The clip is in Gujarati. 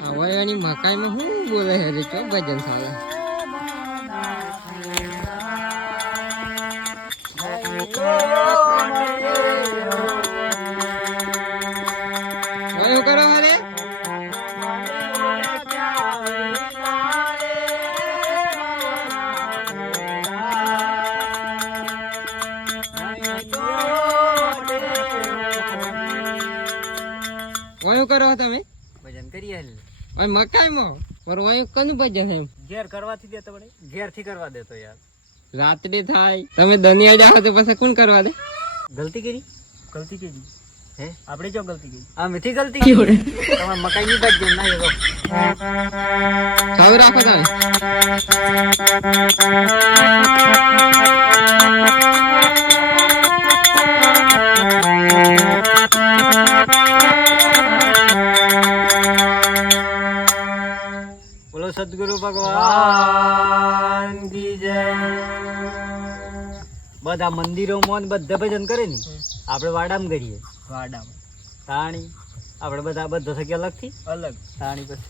હવાયાની મકાઈમાં શું બોલે હે રે? ચો ભજન સાલે કયો કરો હરે? કયો કરો તમે? ભજન કરીએ ઓય મકાઈમાં પર ઓય કનું ભજન એમ? ઘેર કરવાથી દેતો પડે, ઘેર થી કરવા દેતો યાર. રાત્રે થાય તમે દનિયા જાઓ તો પછી કોણ કરવા દે? ગલતી કરી હે? આપણે જો ગલતી કરી આ મેથી ગલતી કરી તમારે મકાઈ ની બાજુ ના એવો ચાલુ રાખો તમે. બોલો સદગુરુ ભગવાન કી જય. બધા મંદિરોમાં બધા ભજન કરે ને, આપણે વાડામાં કરીએ. તાણી આપણે બધા થકી અલગ થી અલગ તાણી પછી